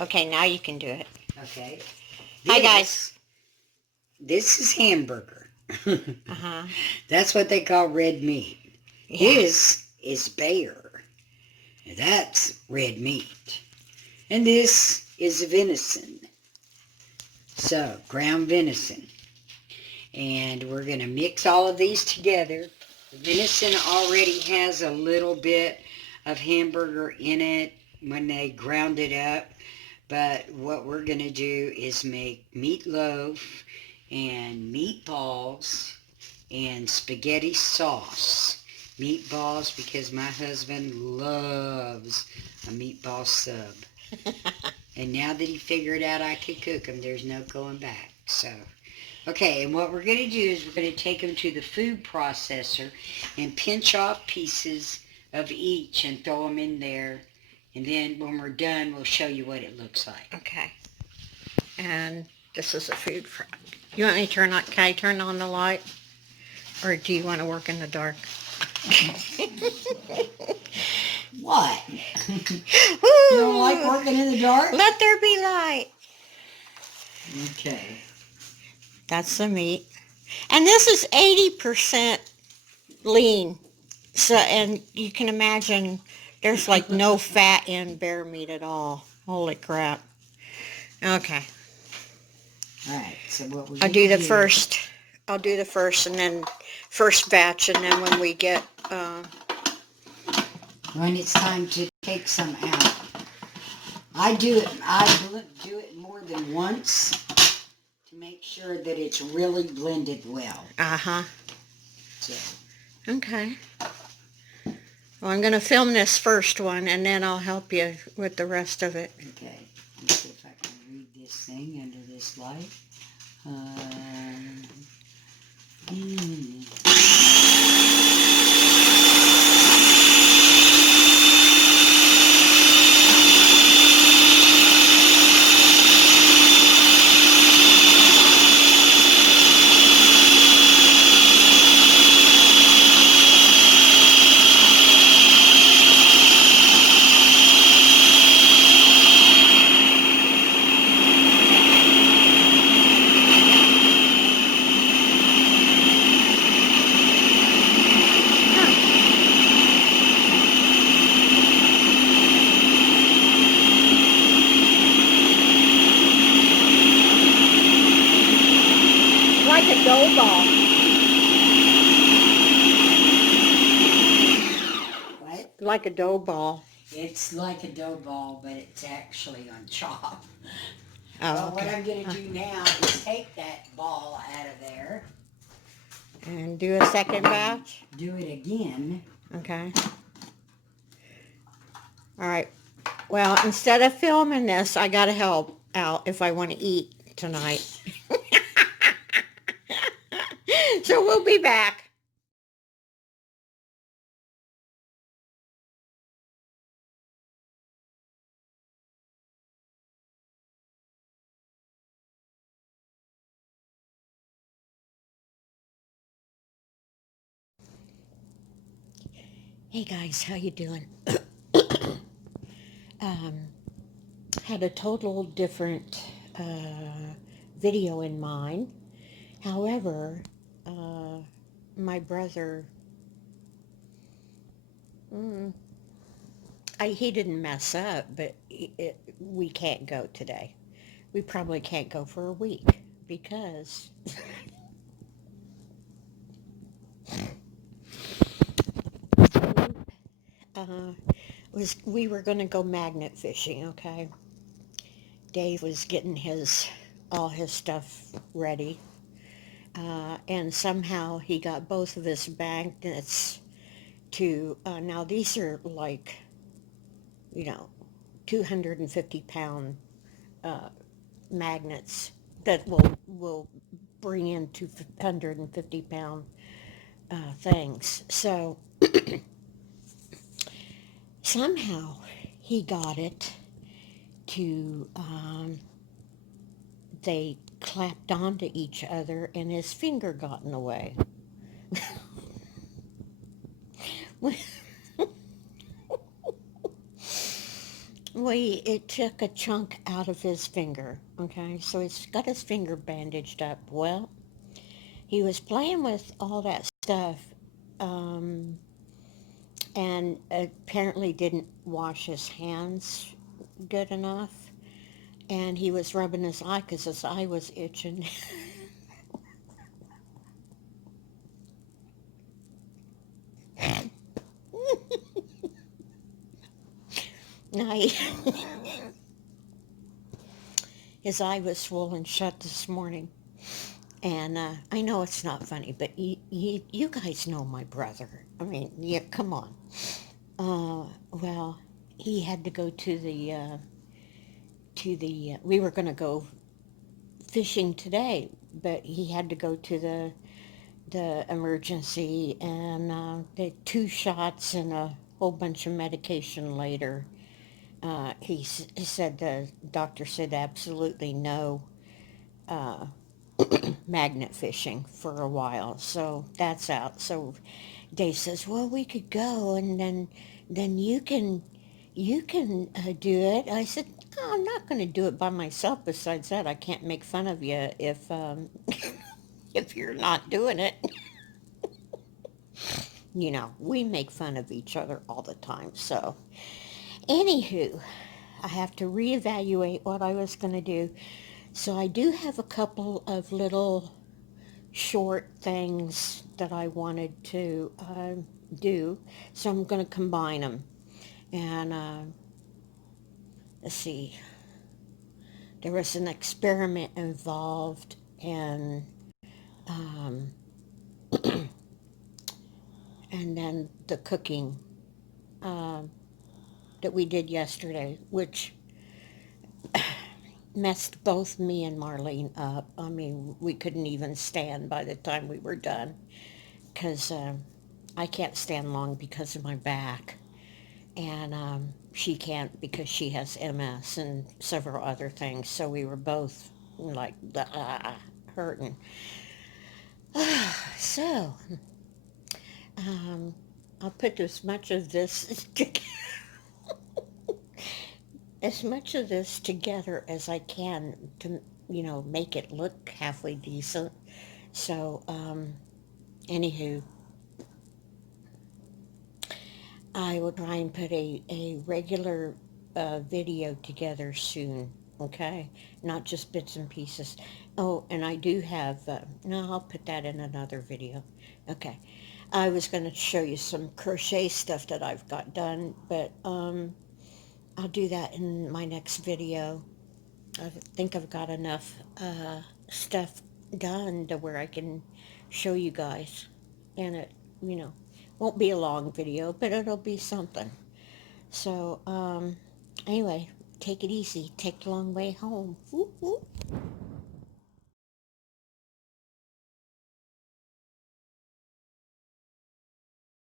Okay, now you can do it. Okay. Hi, guys. This is hamburger. Uh-huh. That's what they call red meat. Yeah. This is bear. That's red meat. And this is venison. So, ground venison. And we're going to mix all of these together. The venison already has a little bit of hamburger in it when they ground it up. But what we're going to do is make meatloaf and meatballs and spaghetti sauce. Meatballs because my husband loves a meatball sub. And now that he figured out I could cook them, there's no going back. So, okay, and what we're going to do is we're going to take them to the food processor and pinch off pieces of each and throw them in there. And then when we're done, we'll show you what it looks like. Okay. And this is a food fry. You want me to can I turn on the light? Or do you want to work in the dark? What? You don't like working in the dark? Let there be light. Okay. That's the meat. And this is 80% lean. So, and you can imagine there's like no fat in bear meat at all. Holy crap. Okay. All right. So what we're I'll do the first and then first batch, and then when we get when it's time to take some out, I do it more than once to make sure that it's really blended well. So. Okay. Well, I'm going to film this first one, and then I'll help you with the rest of it. Okay. Let's see if I can read this thing under this light. Like a dough ball. What? Like a dough ball. It's like a dough ball, but it's actually on chop. Oh, Well, okay. what I'm going to do now is take that ball out of there. And do a second batch? Do it again. Okay. All right. Well, instead of filming this, I got to help out if I want to eat tonight. So we'll be back. Hey guys, how you doing? Had a total different video in mind. However, my brother, he didn't mess up, but we can't go today. We probably can't go for a week because we were going to go magnet fishing. Okay, Dave was getting all his stuff ready, and somehow he got both of his magnets to now these are like 250-pound magnets that will bring in 250-pound things. So somehow he got it to they clapped onto each other and his finger got in the way. anyway, it took a chunk out of his finger. Okay, so he's got his finger bandaged up. Well, he was playing with all that stuff, um, and apparently didn't wash his hands good enough. And he was rubbing his eye because his eye was itching. I, his eye was swollen shut this morning. And I know it's not funny, but you guys know my brother. I mean, yeah, come on. Well, he had to go we were going to go fishing today, but he had to go to the emergency, and the 2 shots and a whole bunch of medication later. He said the doctor said absolutely no uh, magnet fishing for a while, so that's out. So Dave says, "Well, we could go, and then you can do it." I said, "No, I'm not going to do it by myself. Besides that, I can't make fun of you if if you're not doing it." We make fun of each other all the time. So, anywho, I have to reevaluate what I was going to do. So, I do have a couple of little short things that I wanted to do. So, I'm going to combine them. And let's see, there was an experiment involved, um, and then the cooking um, that we did yesterday, which messed both me and Marlene up. I mean, we couldn't even stand by the time we were done because I can't stand long because of my back, and she can't because she has MS and several other things. So we were both like hurting. So um, I'll put as much of this as much of this together as I can to make it look halfway decent. So anywho, I will try and put a regular video together soon, okay? Not just bits and pieces. Oh, and I do have, no, I'll put that in another video. Okay. I was going to show you some crochet stuff that I've got done, but I'll do that in my next video. I think I've got enough stuff done to where I can show you guys. And it, you know, won't be a long video, but it'll be something. So, anyway, take it easy. Take the long way home. Whoop, whoop.